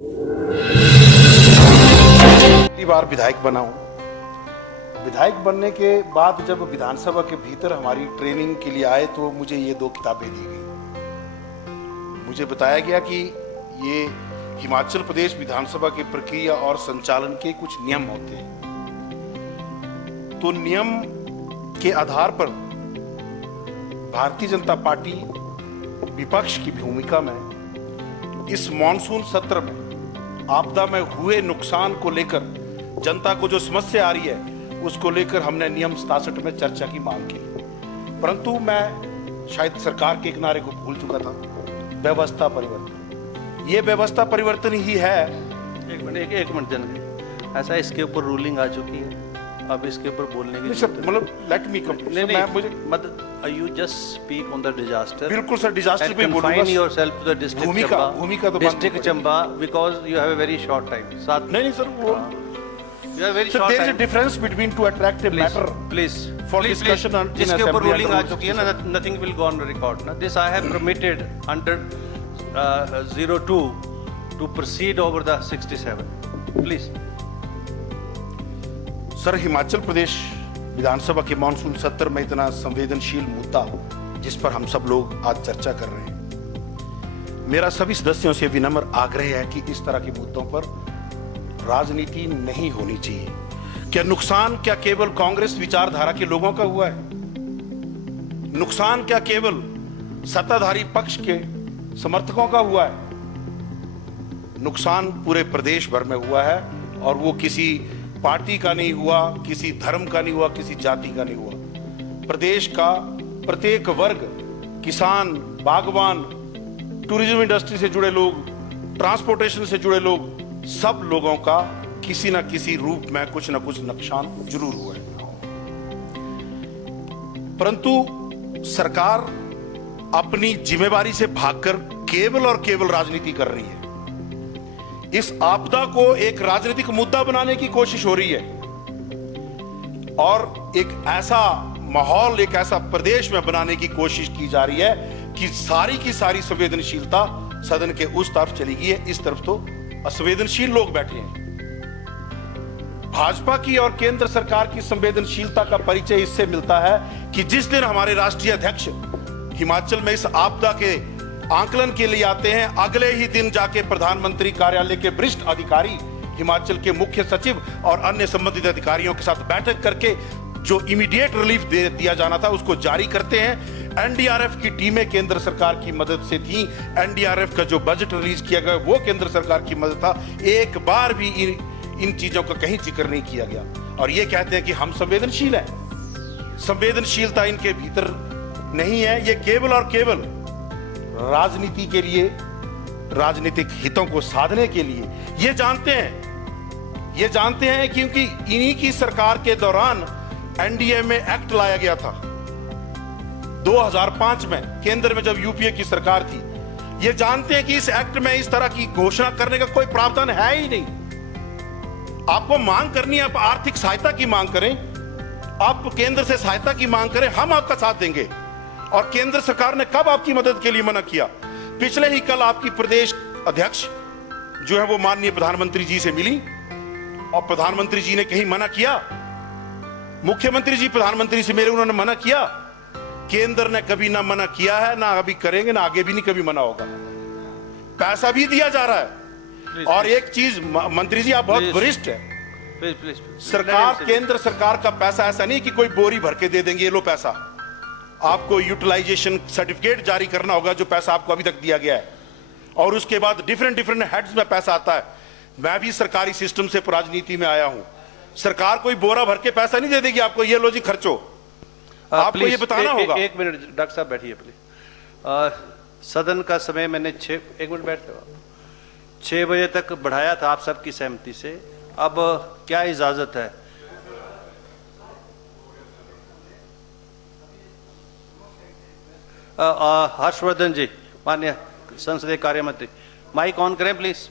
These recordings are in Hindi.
पहली बार विधायक बना हूं। विधायक बनने के बाद जब विधानसभा के भीतर हमारी ट्रेनिंग के लिए आए तो मुझे ये 2 किताबें दी गई। मुझे बताया गया कि ये हिमाचल प्रदेश विधानसभा की प्रक्रिया और संचालन के कुछ नियम होते हैं। तो नियम के आधार पर भारतीय जनता पार्टी विपक्ष की भूमिका में इस मॉनसून सत्र में आपदा में हुए नुकसान को लेकर जनता को जो समस्या आ रही है उसको लेकर हमने नियम 67 में चर्चा की मांग की, परंतु मैं शायद सरकार के किनारे को भूल चुका था। व्यवस्था परिवर्तन, ये व्यवस्था परिवर्तन ही है। एक मिनट जनक, ऐसा इसके ऊपर रूलिंग आ चुकी है, अब इसके ऊपर बोलने की मतलब लेट मी कंप्लीट। मैं मुझे मतलब you just speak on the disaster. बिल्कुल सर, डिजास्टर पे बोलूंगा। कन्फाइन योरसेल्फ टू द भूमिका तो district Chamba because you have a very short time. साथ नहीं सर, वो you have very so short there is a time. difference between to attract a matter Please for discussion on जिसके ऊपर रूलिंग आ चुकी है ना, nothing will go on record ना। This I have permitted under 02 to proceed over the 67. Please. Sir, Himachal Pradesh Vidhan Sabha के मानसून सत्र में इतना संवेदनशील मुद्दा जिस पर हम सब लोग आज चर्चा कर रहे हैं, मेरा सभी सदस्यों से विनम्र आग्रह है कि इस तरह के मुद्दों पर राजनीति नहीं होनी चाहिए। क्या नुकसान क्या केवल कांग्रेस विचारधारा के लोगों का हुआ है? नुकसान क्या केवल सत्ताधारी पक्ष के समर्थकों का हुआ है? नुकसान पूरे प्रदेश भर में हुआ है और वो किसी पार्टी का नहीं हुआ, किसी धर्म का नहीं हुआ, किसी जाति का नहीं हुआ। प्रदेश का प्रत्येक वर्ग, किसान, बागवान, टूरिज्म इंडस्ट्री से जुड़े लोग, ट्रांसपोर्टेशन से जुड़े लोग, सब लोगों का किसी ना किसी रूप में कुछ ना कुछ नुकसान जरूर हुआ है। परंतु सरकार अपनी जिम्मेवारी से भागकर केवल और केवल राजनीति कर रही है। इस आपदा को एक राजनीतिक मुद्दा बनाने की कोशिश हो रही है और एक ऐसा माहौल, एक ऐसा प्रदेश में बनाने की कोशिश की जा रही है कि सारी की सारी संवेदनशीलता सदन के उस तरफ चली गई है, इस तरफ तो असंवेदनशील लोग बैठे हैं। भाजपा की और केंद्र सरकार की संवेदनशीलता का परिचय इससे मिलता है कि जिस दिन हमारे राष्ट्रीय अध्यक्ष हिमाचल में इस आपदा के आकलन के लिए आते हैं, अगले ही दिन जाके प्रधानमंत्री कार्यालय के वरिष्ठ अधिकारी, हिमाचल के मुख्य सचिव और अन्य संबंधित अधिकारियों के साथ बैठक करके जो इमीडिएट रिलीफ दे दिया जाना था उसको जारी करते हैं। एनडीआरएफ की टीमें केंद्र सरकार की मदद से थी। एनडीआरएफ का जो बजट रिलीज किया गया वो केंद्र सरकार की मदद था। एक बार भी इन चीजों का कहीं जिक्र नहीं किया गया और ये कहते हैं कि हम संवेदनशील हैं। संवेदनशीलता इनके भीतर नहीं है। ये केवल और केवल राजनीति के लिए, राजनीतिक हितों को साधने के लिए ये जानते हैं क्योंकि इन्हीं की सरकार के दौरान एनडीए में एक्ट लाया गया था 2005 में, केंद्र में जब यूपीए की सरकार थी। ये जानते हैं कि इस एक्ट में इस तरह की घोषणा करने का कोई प्रावधान है ही नहीं। आपको मांग करनी है, आप आर्थिक सहायता की मांग करें, आप केंद्र से सहायता की मांग करें, हम आपका साथ देंगे। और केंद्र सरकार ने कब आपकी मदद के लिए मना किया? पिछले ही कल आपकी प्रदेश अध्यक्ष जो है वो माननीय प्रधानमंत्री जी से मिली और प्रधानमंत्री जी ने कहीं मना किया? मुख्यमंत्री जी प्रधानमंत्री से मिले, उन्होंने मना किया? केंद्र ने कभी ना मना किया है, ना अभी करेंगे, ना आगे भी नहीं कभी मना होगा। पैसा भी दिया जा रहा है। और एक चीज मंत्री जी, आप बहुत वरिष्ठ है। सरकार, केंद्र सरकार का पैसा ऐसा नहीं कि कोई बोरी भर के दे देंगे ये लो पैसा। आपको यूटिलाइजेशन सर्टिफिकेट जारी करना होगा जो पैसा आपको अभी तक दिया गया है और उसके बाद डिफरेंट हेड्स में पैसा आता है। मैं भी सरकारी सिस्टम से राजनीति में आया हूं। सरकार कोई बोरा भर के पैसा नहीं दे देगी आपको, ये लो जी खर्चो। आपको ये बताना होगा। एक मिनट डॉक्टर साहब बैठिए प्लीज। सदन का समय मैंने 1 मिनट बैठते हो, 6 बजे तक बढ़ाया था आप सबकी सहमति से। अब क्या इजाजत है? हर्षवर्धन जी, माननीय संसदीय कार्य मंत्री, माइक ऑन करें प्लीज।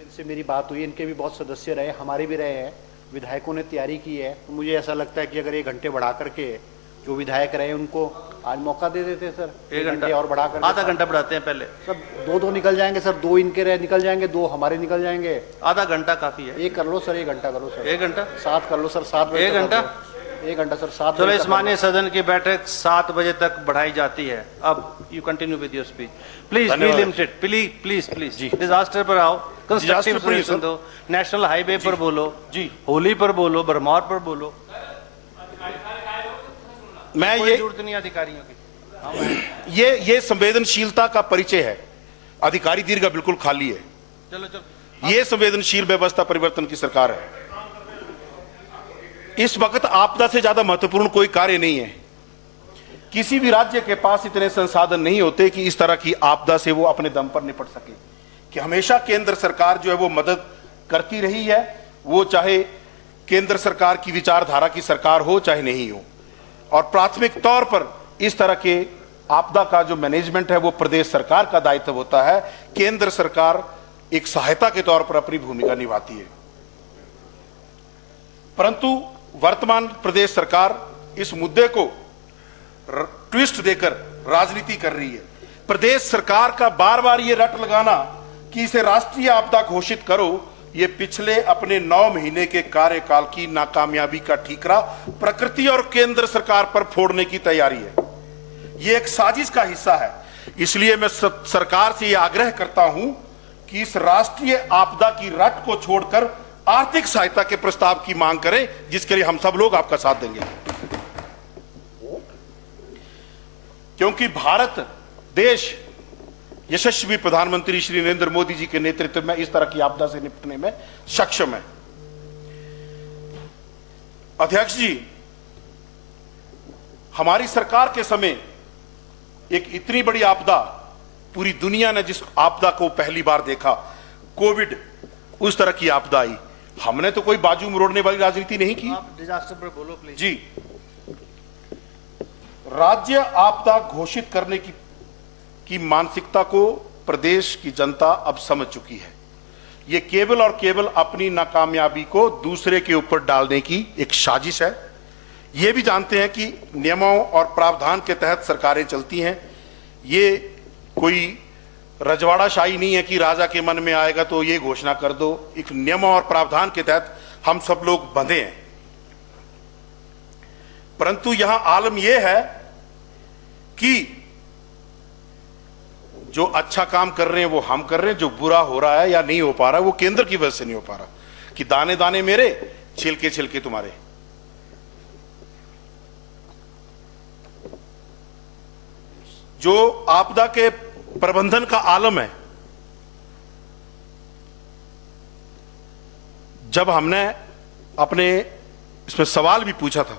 इनसे मेरी बात हुई, इनके भी बहुत सदस्य रहे, हमारे भी रहे हैं, विधायकों ने तैयारी की है। तो मुझे ऐसा लगता है कि अगर 1 घंटे बढ़ा करके जो विधायक रहे उनको आज मौका दे देते सर, 1 घंटा और बढ़ा कर आधा घंटा बढ़ाते हैं पहले। सब दो निकल जाएंगे सर, 2 इनके रहे निकल जाएंगे, 2 हमारे निकल जाएंगे। आधा घंटा काफी है। 1 कर लो सर, 1 घंटा करो सर, 1 घंटा 7 कर लो सर, 7 बजे 1 घंटा 1 घंटा सर, 7 चलो, बजे इस तक माननीय सदन की बैठक 7 बजे तक बढ़ाई जाती है। अब you continue with your speech please, बी धन्यवाद। Limited, please ji. डिजास्टर पर आओ, कंस्ट्रक्टिव पर ही सॉल्यूशन दो, नेशनल हाईवे पर बोलो जी, होली पर बोलो, बरमौर पर बोलो। मैं कोई ये जरूरत नहीं अधिकारियों की। ये संवेदनशीलता का परिचय है। अधिकारी दीर्घा बिल्कुल खाली है। चलो चलो, ये संवेदनशील व्यवस्था परिवर्तन की सरकार है। इस वक्त आपदा से ज्यादा महत्वपूर्ण कोई कार्य नहीं है। किसी भी राज्य के पास इतने संसाधन नहीं होते कि इस तरह की आपदा से वो अपने दम पर निपट सके। कि हमेशा केंद्र सरकार जो है वो मदद करती रही है, वो चाहे केंद्र सरकार की विचारधारा की सरकार हो चाहे नहीं हो। और प्राथमिक तौर पर इस तरह के आपदा का जो मैनेजमेंट है वो प्रदेश सरकार का दायित्व होता है। केंद्र सरकार एक सहायता के तौर पर अपनी भूमिका निभाती है। परंतु वर्तमान प्रदेश सरकार इस मुद्दे को ट्विस्ट देकर राजनीति कर रही है। प्रदेश सरकार का बार बार ये रट लगाना कि इसे राष्ट्रीय आपदा घोषित करो, ये पिछले अपने 9 महीने के कार्यकाल की नाकामयाबी का ठीकरा प्रकृति और केंद्र सरकार पर फोड़ने की तैयारी है। ये एक साजिश का हिस्सा है। इसलिए मैं सरकार से यह आग्रह करता हूं कि इस राष्ट्रीय आपदा की रट को छोड़कर आर्थिक सहायता के प्रस्ताव की मांग करें, जिसके लिए हम सब लोग आपका साथ देंगे। क्योंकि भारत देश यशस्वी प्रधानमंत्री श्री नरेंद्र मोदी जी के नेतृत्व में इस तरह की आपदा से निपटने में सक्षम है। अध्यक्ष जी, हमारी सरकार के समय एक इतनी बड़ी आपदा, पूरी दुनिया ने जिस आपदा को पहली बार देखा, कोविड, उस तरह की आपदा आई। हमने तो कोई बाजू मरोड़ने वाली राजनीति नहीं की। आप डिजास्टर पर बोलो प्लीज जी। राज्य आपदा घोषित करने की मानसिकता को प्रदेश की जनता अब समझ चुकी है। यह केवल और केवल अपनी नाकामयाबी को दूसरे के ऊपर डालने की एक साजिश है। ये भी जानते हैं कि नियमों और प्रावधान के तहत सरकारें चलती हैं। ये कोई रजवाड़ाशाही नहीं है कि राजा के मन में आएगा तो ये घोषणा कर दो। एक नियमों और प्रावधान के तहत हम सब लोग बंधे हैं। परंतु यहां आलम यह है कि जो अच्छा काम कर रहे हैं वो हम कर रहे हैं, जो बुरा हो रहा है या नहीं हो पा रहा है वो केंद्र की वजह से नहीं हो पा रहा। कि दाने दाने मेरे, छिलके छिलके तुम्हारे। जो आपदा के प्रबंधन का आलम है, जब हमने अपने इसमें सवाल भी पूछा था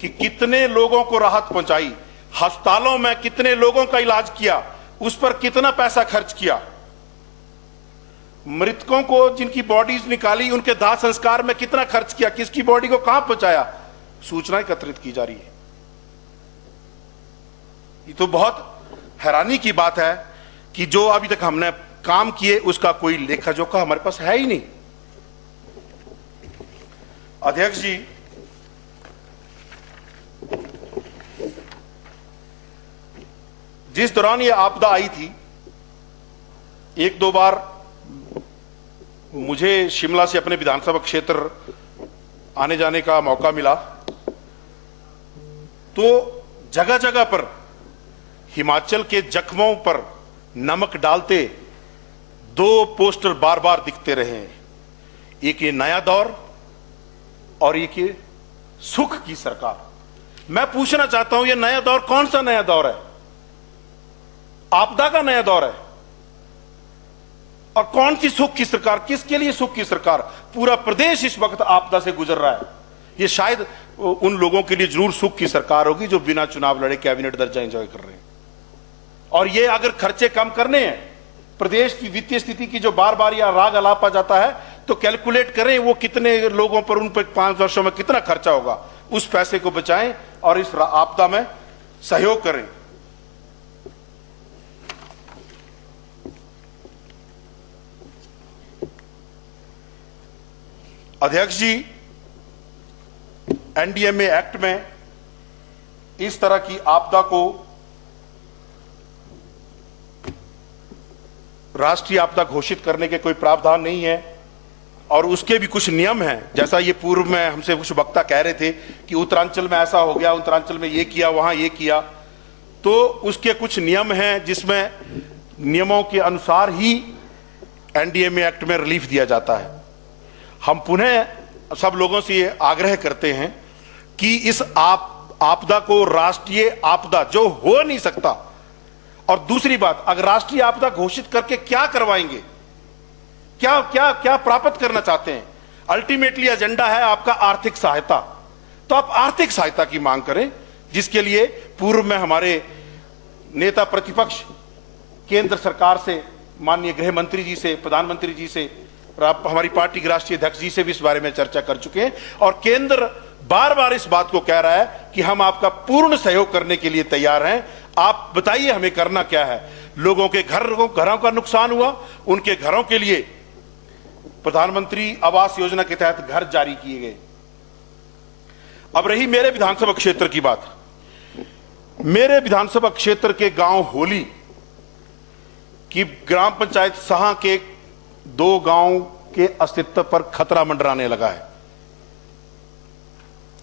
कि कितने लोगों को राहत पहुंचाई, अस्पतालों में कितने लोगों का इलाज किया, उस पर कितना पैसा खर्च किया, मृतकों को जिनकी बॉडीज निकाली उनके दाह संस्कार में कितना खर्च किया, किसकी बॉडी को कहां पहुंचाया, सूचना एकत्रित की जा रही है। ये तो बहुत हैरानी की बात है कि जो अभी तक हमने काम किए उसका कोई लेखा जोखा हमारे पास है ही नहीं। अध्यक्ष जी, जिस दौरान ये आपदा आई थी, 1-2 बार मुझे शिमला से अपने विधानसभा क्षेत्र आने जाने का मौका मिला, तो जगह जगह पर हिमाचल के जख्मों पर नमक डालते 2 पोस्टर बार बार दिखते रहे। एक ये नया दौर और एक ये सुख की सरकार। मैं पूछना चाहता हूं, ये नया दौर कौन सा नया दौर है? आपदा का नया दौर है। और कौन सी सुख की सरकार? किसके लिए सुख की सरकार? पूरा प्रदेश इस वक्त आपदा से गुजर रहा है। ये शायद उन लोगों के लिए जरूर सुख की सरकार होगी जो बिना चुनाव लड़े कैबिनेट दर्जा एंजॉय कर रहे हैं। और ये अगर खर्चे कम करने हैं, प्रदेश की वित्तीय स्थिति की जो बार बार या राग अलापा जाता है, तो कैलकुलेट करें वो कितने लोगों पर, उन पर 5 वर्षों में कितना खर्चा होगा। उस पैसे को बचाएं और इस आपदा में सहयोग करें। अध्यक्ष जी, एनडीएमए एक्ट में इस तरह की आपदा को राष्ट्रीय आपदा घोषित करने के कोई प्रावधान नहीं है और उसके भी कुछ नियम हैं। जैसा ये पूर्व में हमसे कुछ वक्ता कह रहे थे कि उत्तरांचल में ऐसा हो गया, उत्तरांचल में ये किया, वहां ये किया, तो उसके कुछ नियम हैं जिसमें नियमों के अनुसार ही एनडीएमए एक्ट में रिलीफ दिया जाता है। हम पुनः सब लोगों से ये आग्रह करते हैं कि इस आपदा को राष्ट्रीय आपदा जो हो नहीं सकता, और दूसरी बात, अगर राष्ट्रीय आपदा घोषित करके क्या करवाएंगे, क्या क्या क्या प्राप्त करना चाहते हैं? अल्टीमेटली एजेंडा है आपका आर्थिक सहायता, तो आप आर्थिक सहायता की मांग करें, जिसके लिए पूर्व में हमारे नेता प्रतिपक्ष केंद्र सरकार से, माननीय गृह मंत्री जी से, प्रधानमंत्री जी से, हमारी पार्टी के राष्ट्रीय अध्यक्ष जी से भी इस बारे में चर्चा कर चुके हैं और केंद्र बार बार इस बात को कह रहा है कि हम आपका पूर्ण सहयोग करने के लिए तैयार हैं। आप बताइए हमें करना क्या है। लोगों के घरों का नुकसान हुआ, उनके घरों के लिए प्रधानमंत्री आवास योजना के तहत घर जारी किए गए। अब रही मेरे विधानसभा क्षेत्र की बात। मेरे विधानसभा क्षेत्र के गांव होली की ग्राम पंचायत सहा के 2 गांव के अस्तित्व पर खतरा मंडराने लगा है।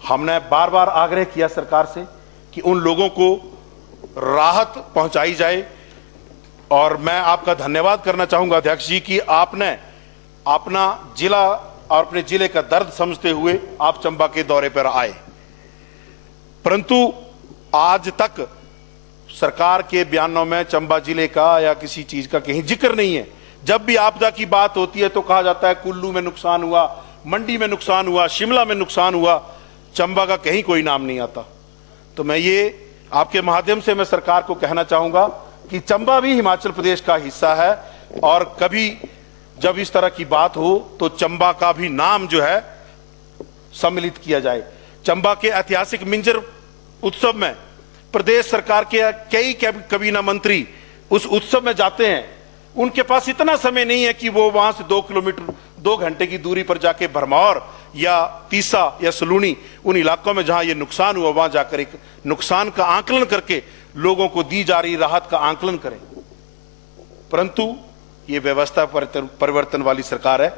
हमने बार बार आग्रह किया सरकार से कि उन लोगों को राहत पहुंचाई जाए और मैं आपका धन्यवाद करना चाहूंगा अध्यक्ष जी कि आपने अपना जिला और अपने जिले का दर्द समझते हुए आप चंबा के दौरे पर आए, परंतु आज तक सरकार के बयानों में चंबा जिले का या किसी चीज का कहीं जिक्र नहीं है। जब भी आपदा की बात होती है तो कहा जाता है कुल्लू में नुकसान हुआ, मंडी में नुकसान हुआ, शिमला में नुकसान हुआ, चंबा का कहीं कोई नाम नहीं आता। तो मैं ये आपके माध्यम से मैं सरकार को कहना चाहूंगा कि चंबा भी हिमाचल प्रदेश का हिस्सा है और कभी जब इस तरह की बात हो तो चंबा का भी नाम जो है सम्मिलित किया जाए। चंबा के ऐतिहासिक मिंजर उत्सव में प्रदेश सरकार के कई कैबिनेट मंत्री उस उत्सव में जाते हैं। उनके पास इतना समय नहीं है कि वो वहां से 2 किलोमीटर 2 घंटे की दूरी पर जाके भरमौर या तीसा या सलूनी उन इलाकों में जहां ये नुकसान हुआ वहां जाकर एक नुकसान का आकलन करके लोगों को दी जा रही राहत का आकलन करें। परंतु ये व्यवस्था परिवर्तन वाली सरकार है।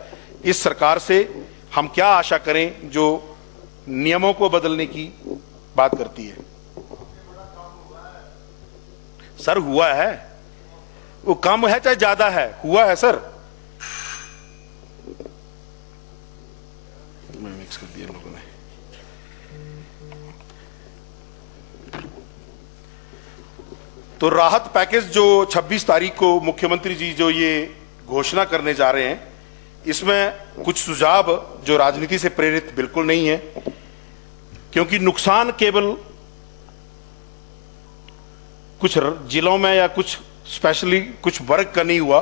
इस सरकार से हम क्या आशा करें जो नियमों को बदलने की बात करती है? सर हुआ है, वो कम है चाहे ज्यादा है, हुआ है सर। मैं मिक्स कर दिया लोगों ने। तो राहत पैकेज जो 26 तारीख को मुख्यमंत्री जी जो ये घोषणा करने जा रहे हैं, इसमें कुछ सुझाव जो राजनीति से प्रेरित बिल्कुल नहीं है, क्योंकि नुकसान केवल कुछ जिलों में या कुछ स्पेशली कुछ वर्ग का नहीं हुआ।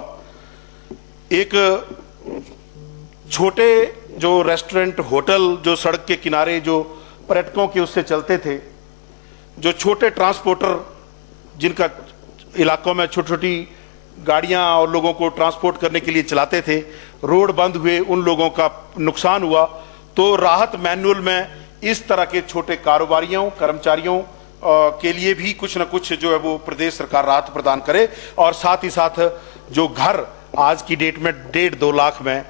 एक छोटे जो रेस्टोरेंट होटल जो सड़क के किनारे जो पर्यटकों के उससे चलते थे, जो छोटे ट्रांसपोर्टर जिनका इलाकों में छोटी छोटी गाड़ियां और लोगों को ट्रांसपोर्ट करने के लिए चलाते थे, रोड बंद हुए, उन लोगों का नुकसान हुआ। तो राहत मैनुअल में इस तरह के छोटे कारोबारियों कर्मचारियों के लिए भी कुछ न कुछ जो है वो प्रदेश सरकार राहत प्रदान करे। और साथ ही साथ जो घर आज की डेट में 1.5-2 लाख में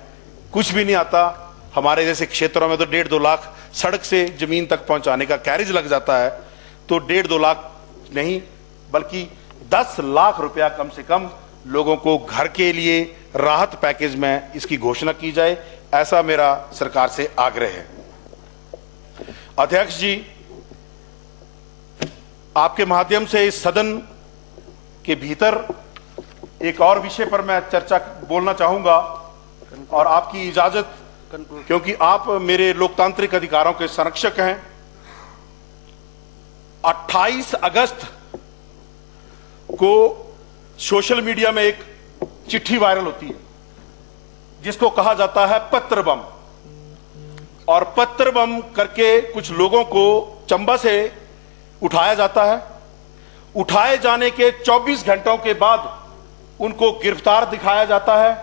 कुछ भी नहीं आता, हमारे जैसे क्षेत्रों में तो 1.5-2 लाख सड़क से जमीन तक पहुंचाने का कैरेज लग जाता है। तो 1.5-2 लाख नहीं बल्कि 10 लाख रुपया कम से कम लोगों को घर के लिए राहत पैकेज में इसकी घोषणा की जाए, ऐसा मेरा सरकार से आग्रह है। अध्यक्ष जी, आपके माध्यम से इस सदन के भीतर एक और विषय पर मैं चर्चा बोलना चाहूंगा और आपकी इजाजत, क्योंकि आप मेरे लोकतांत्रिक अधिकारों के संरक्षक हैं। 28 अगस्त को सोशल मीडिया में एक चिट्ठी वायरल होती है जिसको कहा जाता है पत्र बम, और पत्र बम करके कुछ लोगों को चंबा से उठाया जाता है। उठाए जाने के 24 घंटों के बाद उनको गिरफ्तार दिखाया जाता है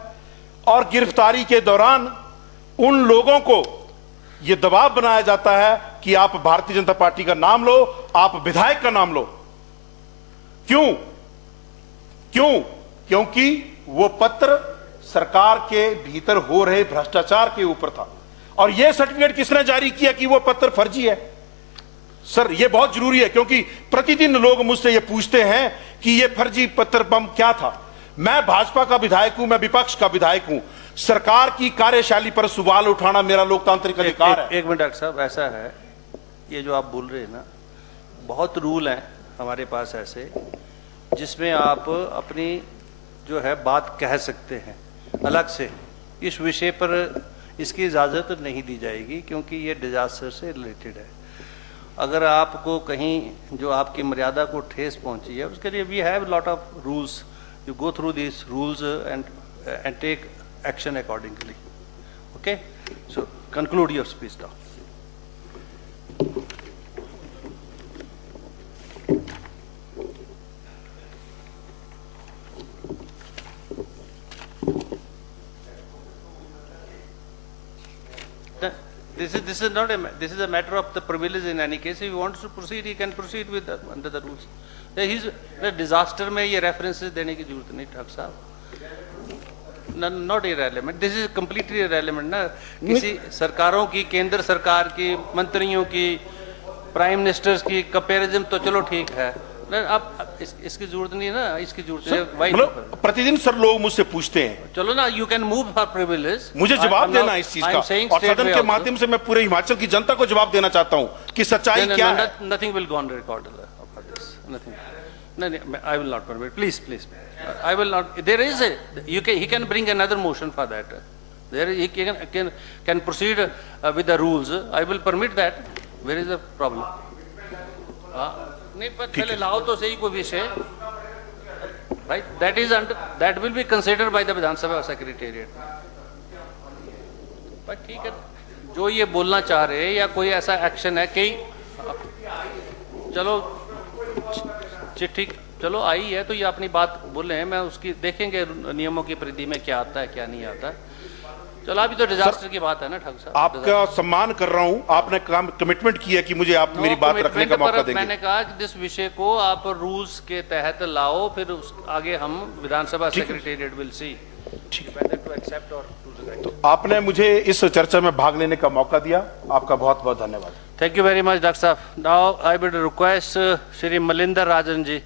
और गिरफ्तारी के दौरान उन लोगों को यह दबाव बनाया जाता है कि आप भारतीय जनता पार्टी का नाम लो, आप विधायक का नाम लो। क्यों? क्योंकि वो पत्र सरकार के भीतर हो रहे भ्रष्टाचार के ऊपर था। और यह सर्टिफिकेट किसने जारी किया कि वो पत्र फर्जी है? सर, यह बहुत जरूरी है, क्योंकि प्रतिदिन लोग मुझसे यह पूछते हैं कि यह फर्जी पत्र बम क्या था। मैं भाजपा का विधायक हूं, मैं विपक्ष का विधायक हूं। सरकार की कार्यशैली पर सवाल उठाना मेरा लोकतांत्रिक अधिकार है। एक मिनट डॉक्टर साहब, ऐसा है, ये जो आप बोल रहे हैं ना, बहुत रूल हैं हमारे पास ऐसे जिसमें आप अपनी जो है बात कह सकते हैं अलग से। इस विषय पर इसकी इजाज़त नहीं दी जाएगी क्योंकि ये डिजास्टर से रिलेटेड है। अगर आपको कहीं जो आपकी मर्यादा को ठेस पहुंची है, उसके लिए we have lot of rules, you go through this rules and take action accordingly. Okay, so conclude your speech now. This is a matter of the privilege in any case. If he wants to proceed, he can proceed with that, under the rules. The disaster में ये references देने की जरूरत नहीं डॉक्टर साहब। Not irrelevant. This is completely irrelevant ना। किसी सरकारों की, केंद्र सरकार की, मंत्रियों की, प्राइम मिनिस्टर्स की कंपैरिजन तो चलो ठीक है, अब इसकी जरूरत नहीं है ना, इसकी जरूरत है। मतलब प्रतिदिन सर लोग मुझसे पूछते हैं, चलो ना, you can move for privilege, मुझे जवाब देना इस चीज का, और सदन के माध्यम से मैं पूरे हिमाचल की जनता को जवाब देना चाहता हूं कि सच्चाई क्या है। Nothing will go on record, nothing, नहीं, I will not permit, please please, I will not. There is a, you can, he can bring another motion for that, there he can proceed with the rules, I will permit that, where is the problem? नहीं, पर पहले लाओ तो सही कोई विषय, right? That is under, that will be considered by the Vidhan Sabha secretariat. पर ठीक है, जो ये बोलना चाह रहे हैं या कोई ऐसा एक्शन है कि चलो चिट्ठी चलो आई है तो ये अपनी बात बोले हैं, मैं उसकी देखेंगे नियमों की परिधि में क्या आता है क्या नहीं आता है। चलो अभी तो डिजास्टर की बात है ना ठाकुर साहब, आपका सम्मान कर रहा हूं, आपने कमिटमेंट किया कि मुझे आप मेरी बात रखने का मौका देंगे। मैंने कहा कि इस विषय को आप रूल्स के तहत लाओ, फिर आगे हम Vidhan Sabha secretariat will see whether to accept और तो आपने मुझे इस चर्चा में भाग लेने का मौका दिया, आपका बहुत बहुत धन्यवाद। Thank you very much doctor साहब। Now I will request Shri Malinder Rajan ji.